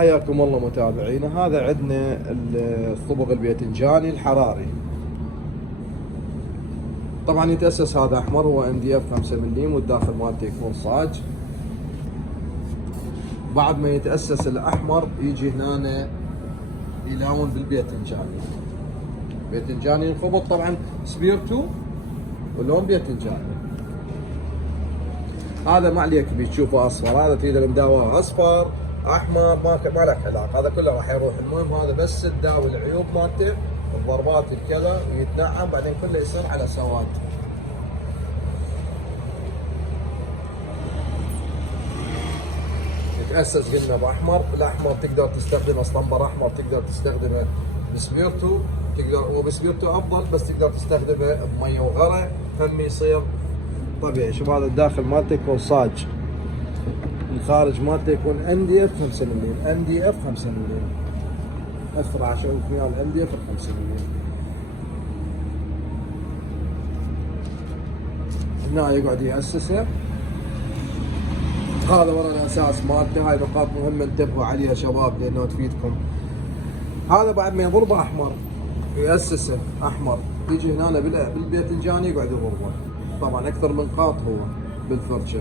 حياكم الله متابعينا. هذا عندنا الصبغ الباذنجاني الحراري. طبعا يتأسس هذا احمر، هو MDF 5 ملم والداخل مالته يكون صاج. بعد ما يتأسس الاحمر يجي هنا يلون بالباذنجاني. باذنجاني ينخبط طبعا سبيرتو ولون باذنجاني. هذا ما عليك بتشوفه اصفر، هذا تريد مداواه اصفر احمر ما لك علاقه، هذا كله راح يروح. المهم هذا بس تداوي العيوب مالته، الضربات الكذا ويتنعم، بعدين كله يصير على سواد. يتأسس قلنا باحمر. الاحمر تقدر تستخدم اسطمبر احمر، تقدر تستخدمه بسبيرتو، تقدر هو بسبيرتو افضل، بس تقدر تستخدمه بميه وغرق هم يصير طبيعي. شوف هذا الداخل مالته يكون صاج، الخارج مالته يكون MDF 5 ملم. MDF 5 ملم اسرع اشوف وياه MDF 5 ملم. هنا يقعد يأسسه. هذا ورا الاساس مالته. هاي نقاط مهمه انتبهوا عليها شباب لانه تفيدكم. هذا بعد ما يضربه احمر يأسسه احمر، يجي هنا بالباذنجاني يقعد يضربه. طبعا اكثر من قاط هو بالفرشه،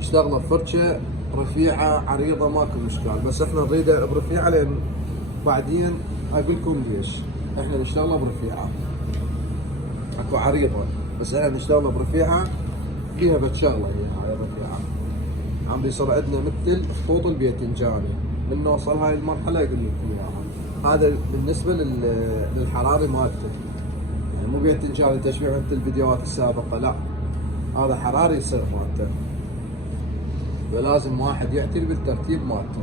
اشتغله بفرشه رفيعه عريضه ماكو مشكل، بس احنا نريده برفيعه لان بعدين اقول لكم ليش. احنا نشتغله برفيعه، اكو عريضه بس احنا نشتغله برفيعه فيها بتشغله هي هاي الرفيعه. عم بيصير عندنا مثل خطوط الباذنجاني. من نوصل هاي المرحله يقول لكم اياها. هذا بالنسبه للحراري مالته، يعني مو باذنجاني تشبيه مثل الفيديوهات السابقه، لا هذا حراري يصير مالته، فلازم واحد يعتني بالترتيب مالته.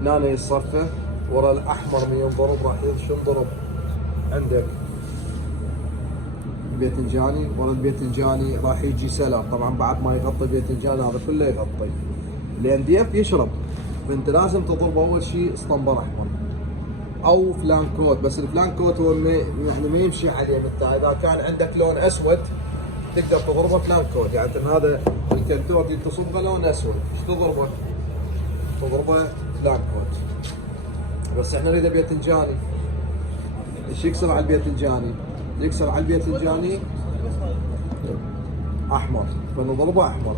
هنا يصفى ورا الاحمر من ينضرب راح ينضرب عندك الباذنجاني، ورا الباذنجاني راح يجي سلر. طبعا بعد ما يغطي الباذنجاني هذا كله يغطي، لان ديف يشرب، فانت لازم تضرب اول شيء اسطمبر احمر او فلانكوت. بس الفلانكوت هو يعني ما يمشي عليه. مثل اذا كان عندك لون اسود تقدر تضربه فلانكوت، يعني هذا الكنتور اللي تصبغه لون اسود، ايش تضربه؟ تضربه فلانكوت. بس احنا نريده باذنجاني. ايش يكسر على الباذنجاني؟ يكسر على الباذنجاني احمر، فنضربه احمر.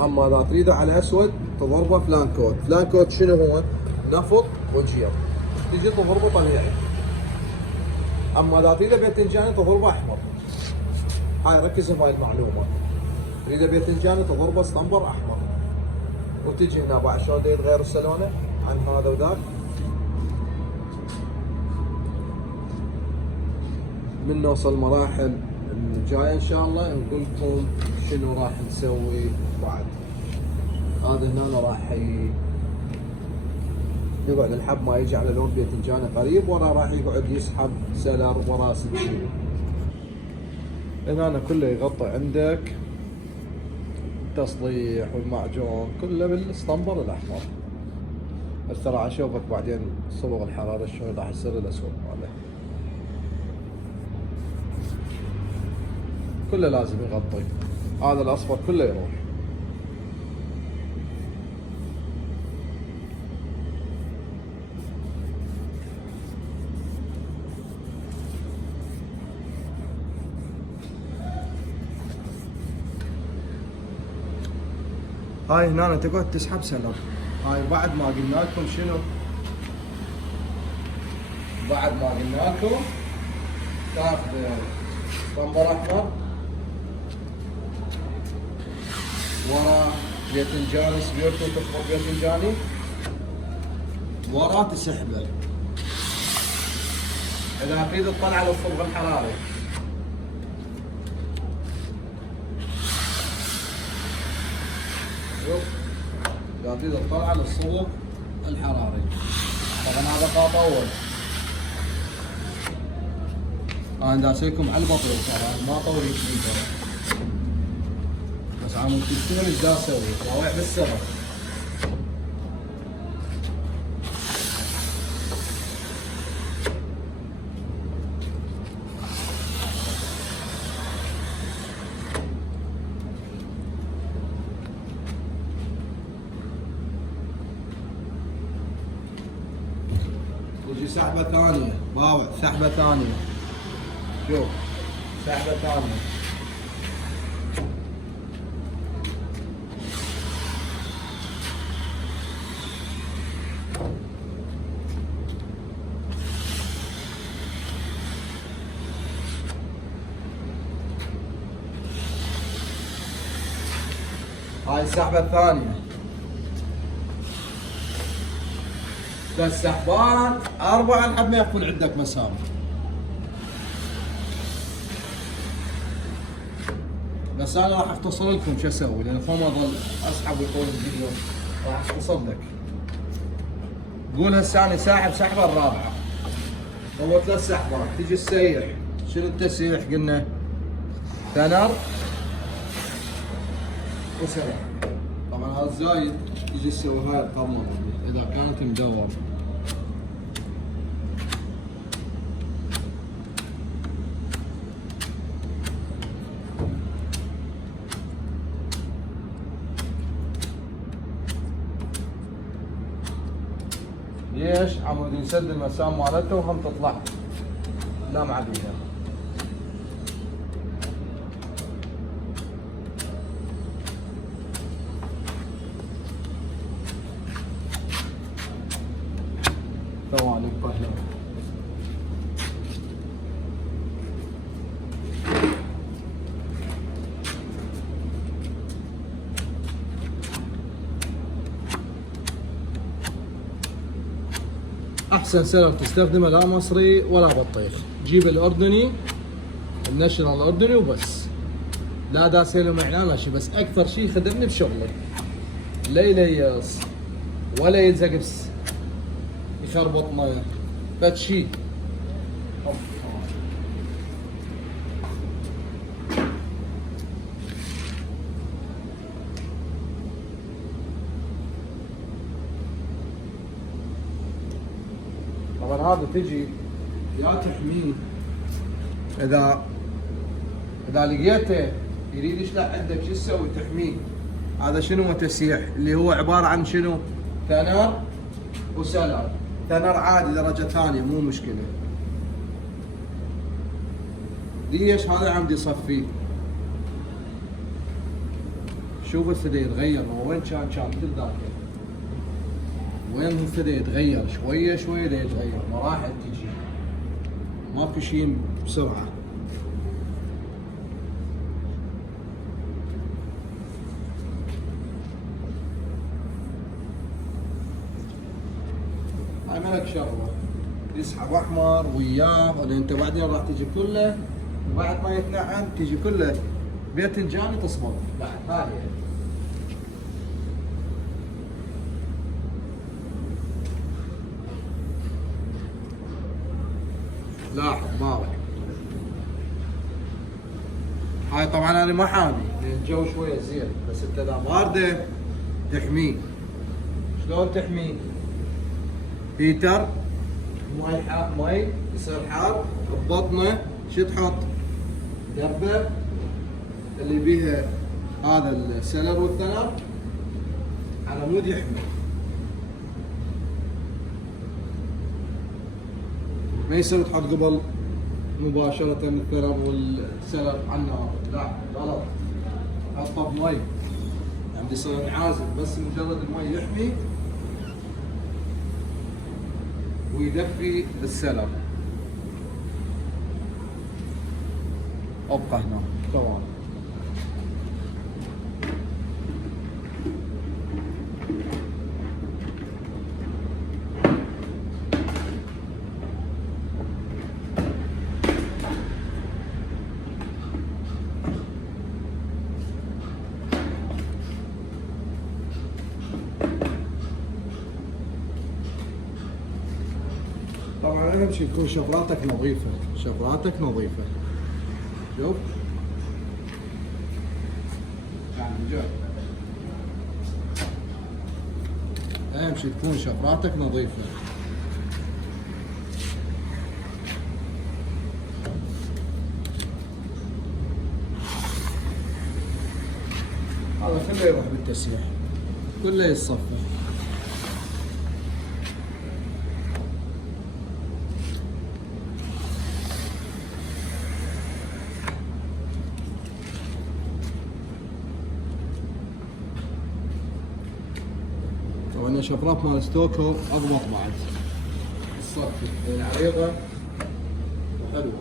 اما اذا تريده على اسود تضربه فلانكوت. فلانكوت شنو هو؟ نفط وجير، تجي تضربه طبيعي. اما اذا تريده باذنجاني تضربه احمر. هاي ركزوا بهاي المعلومه. تريده باذنجاني تضربه اسطمبر احمر. وتجي هنا بعد شلون يتغير السلونه عن هذا وذاك. من نوصل مراحل الجايه ان شاء الله نقول لكم شنو راح نسوي بعد. هذا هنا راح يقعد الحب ما يجي على لون باذنجاني قريب، ورا راح يقعد يسحب سلر ورا سكين. هنا كله يغطي عندك التصليح والمعجون كله بالاسطمبر الاحمر. بس ترى اشوفك بعدين صبغ الحراره شلون راح يصير الاسود ماله. كله لازم يغطي. هذا الاصفر كله يروح. هاي هنا تقعد تسحب سلر. هاي بعد ما قلنا لكم شنو؟ بعد ما قلنا لكم تاخذ اسطمبر احمر ورا باذنجاني سبيرتو، تخبط باذنجاني ورا تسحبه. اذا تريد تطلع على الصبغ الحراري شوف، اذا تريد تطلع على الصبغ الحراري. طبعا هذا قاط اول. انا داسيكم على البطيء طبعا ما طولت فيه، بس عم تشتغل ايش دا اسوي؟ طالع بالسبب. سحبة ثانية باوع، سحبة ثانية. شوف سحبة ثانية. هاي السحبة الثانية. بس سحبات 4 لحد ما يكون عندك مسام. بس انا راح اختصر لكم شو اسوي، لان فما اظل اسحب ويطول الفيديو. راح اختصر لك. قول هسه انا ساحب سحبة الرابعة. هو 3 سحبات، تجي تسيح. شنو التسيح؟ قلنا ثنر وسلام. طبعا هذا الزايد يجي يسوي هاي القمة اذا كانت مدورة. ليش؟ عمود يسد المسام مالته وهم تطلع لا مع بيها. ثواني بطهنا. احسن سلر تستخدمه لا مصري ولا بطيخ، جيب الاردني، النشر الاردني وبس. لا داسه له معناه لا شيء، بس اكثر شيء خدمني بشغله. لا يليص ولا يلزق بس يخربط ميه فد شيء. طبعا هذا تجي يا تحميه اذا لقيته يريد يشلح عندك شو تسوي؟ تحميه. هذا شنو متسيح اللي هو عباره عن شنو؟ ثنر وسلر. ثنر عادي درجه ثانيه مو مشكله. ليش هذا عمدي يصفيه؟ شوف ابتدى يتغير. هو وين كان مثل ذاك، وين ابتدى يتغير شويه شويه دا يتغير، مراحل تجي ماكو شيء بسرعه. هاي ملك شغله يسحب احمر وياه، ولا انت بعدين راح تجي كله وبعد ما يتنعم تجي كله باذنجان تصبغ بعد. هاي لاحظ باوع. هاي طبعا انا ما حامي لان الجو شويه زين، بس انت اذا بارده تحميه. شلون تحميه؟ هيتر مي يصير حار ببطنه. شو تحط؟ دبه اللي بيها هذا السلر والثنر على مود يحمي. ما يصير تحط قبل مباشرة الثنر والسلر على النار، لا غلط. حطه بمي عندي يصير عازل، بس مجرد المي يحمي ويدفي السلر. ابقى هنا تمام. طبعا اهم شيء تكون شفراتك نظيفه، شفراتك نظيفه. شوف يعني جاي. اهم شيء تكون شفراتك نظيفه. هذا كله يروح بالتسييح، كله يتصفى. لان شفرات مال ستوكو اضبط بعد. الصف عريضه وحلوه.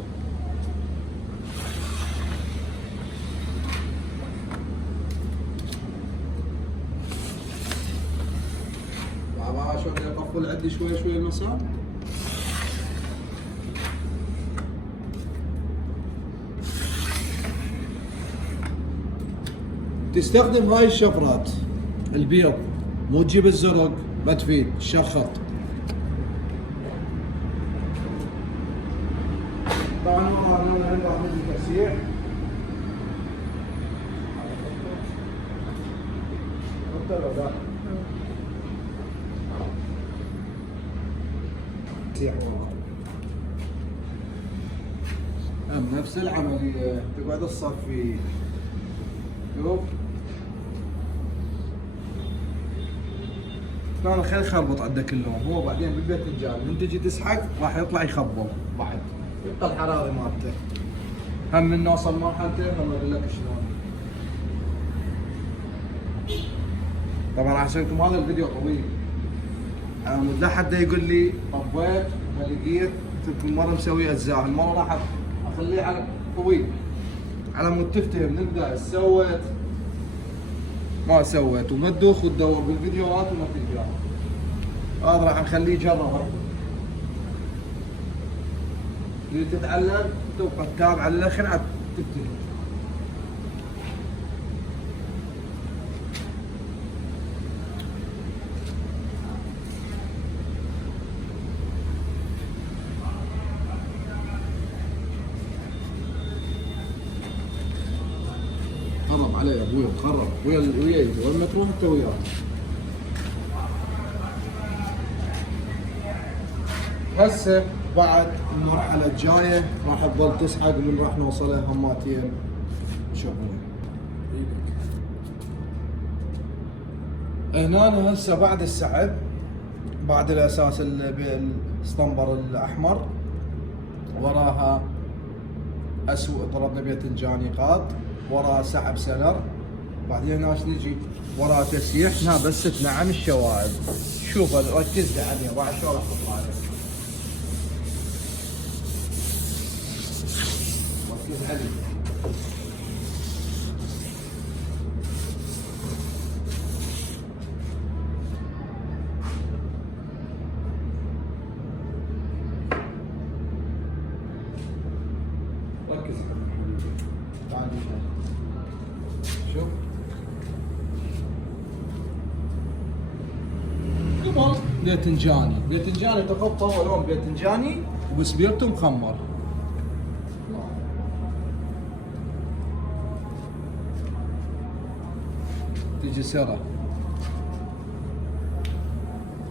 بقى شلون يقفل عندي شوي شوي المسام. تستخدم هاي الشفرات البيض، مو تجيب الزرق ما تفيد، شخط. طبعا انا راح نجي تسيح. نفس العملية تقعد تصفي. شوف كان خير يخربط عندك اللون هو، بعدين بالباذنجان من تجي تسحق راح يطلع يخبل بعد، يبقى الحراري مالته. هم من نوصل مرحلته هم اقول لك شلون. طبعا عشانكم هذا الفيديو طويل، لا حد يقول لي طبيت ما لقيت، كل مره مسوي اجزاء، المره راح اخليه على طويل على مود تفتهم من البدايه سويت ما سويت، وما تدوخ وتدور بالفيديوهات وما تلقاها. هذا راح نخليه يجرب. اللي تتعلم تبقى تتابع للاخر عاد تفتهم. خرب علي يا ابوي، مخرب ويا وين ما تروح انت وياه. هسه بعد المرحله الجايه راح تظل تسحق من راح نوصلها هماتين. شوفوا هنا هسه بعد السحب، بعد الاساس الاسطمبر الاحمر، وراها طلبنا باذنجاني قاط، وراها سحب سلر، بعدين ناس نجي وراها تسييح. هنا بس تنعم الشوائب. شوف ركز لي عليها بعد شو راح تطلع لك. ركز عليها. ركز تعال شوف قبل باذنجاني تحط هو لون باذنجاني وبسبيرتو مخمر. تيجي سره.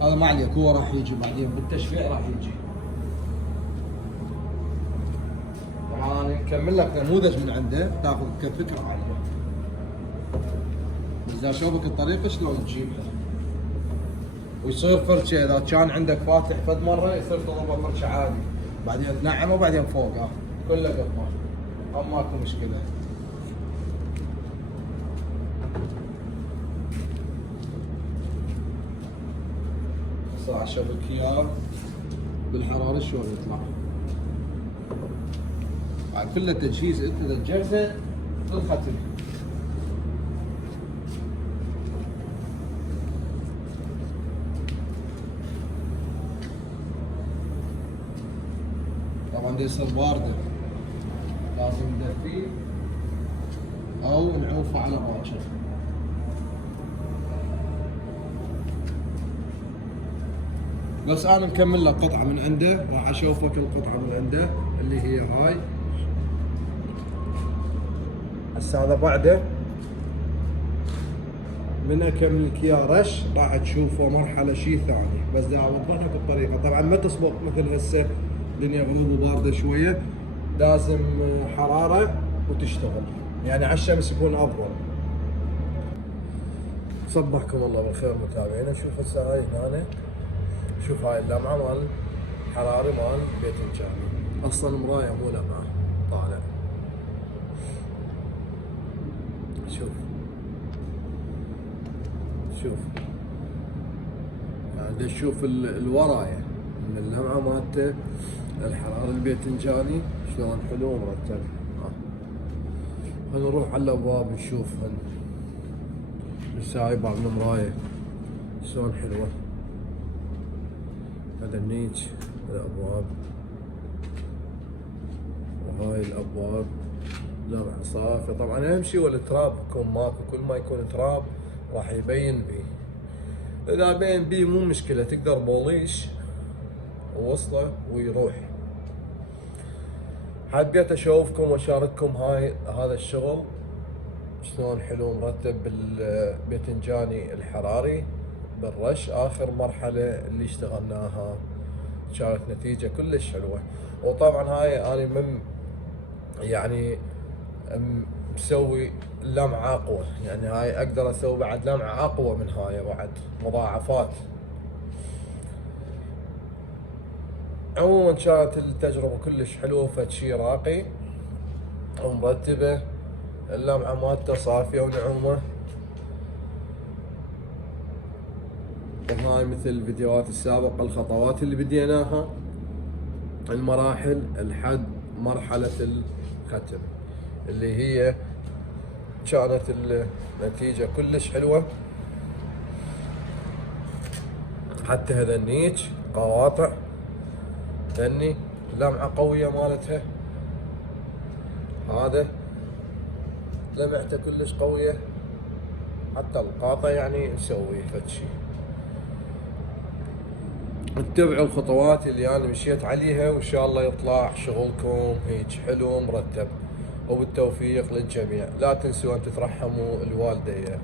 هذا ما عليك، هو راح يجي بعدين بالتشفيع راح يجي. طبعا انا نكمل لك نموذج من عنده تاخذ كفكره عليه. بس اشوفك الطريقه شلون تجيبها. ويصير فرشه اذا كان عندك فاتح فد مره يصير تضربه فرشه عادي، بعدين تنعمه وبعدين فوقه كله قطع، ماكو مشكله. صح اشوفك اياه بالحراره شلون يطلع. بعد كله تجهيز انت تجهزه للختم. طبعا دي يصير بارده لازم ندفيه او نعوفه على باكر. بس انا مكمل لك قطعه من عنده، راح اشوفك القطعه من عنده اللي هي هاي. هسه هذا بعده من اكمل لك اياه رش راح تشوفه مرحله شيء ثاني، بس دا اوضح لك الطريقه. طبعا ما تصبغ مثل هسه الدنيا غروب وبارده شويه، لازم حراره وتشتغل، يعني على الشمس يكون افضل. صبحكم الله بالخير متابعينا. شوف هسه هاي هنا، شوف هاي اللمعه مال حراري مال باذنجاني، اصلا مرايه مو لمعه طالع. شوف يعني نشوف الورايا من اللمعة مالته، الحرارة الباذنجاني شلون حلو ومرتب. نروح على الابواب نشوفهن. لسه هاي بعض المراية شلون حلوة. هذا النيج الابواب، وهاي الابواب لمعة صافية. طبعا اهم شي هو التراب يكون ماكو، كل ما يكون تراب راح يبين بيه. اذا بين بيه مو مشكلة، تقدر بوليش ووصله ويروح. حبيت اشوفكم واشارككم هذا الشغل شلون حلو مرتب بالباذنجاني الحراري بالرش. اخر مرحلة اللي اشتغلناها كانت نتيجة كلش حلوة. وطبعا هاي انا من يعني مسوي لمعة اقوى، يعني هاي اقدر اسوي بعد لمعة اقوى من هاي بعد مضاعفات. عموما كانت التجربة كلش حلوة، فد شي راقي ومرتبة، اللمعة مالته صافية ونعومة. هاي مثل الفيديوهات السابقة الخطوات اللي بديناها، المراحل لحد مرحلة الختم اللي هي كانت النتيجة كلش حلوة. حتى هذا النيج قواطع ثني لمعة قوية مالتها، هذا لمعته كلش قوية، حتى القاطع يعني مسوي فد شي. اتبعوا الخطوات اللي انا مشيت عليها وان شاء الله يطلع شغلكم هيك حلو مرتب. وبالتوفيق للجميع. لا تنسوا ان تترحموا الوالدية.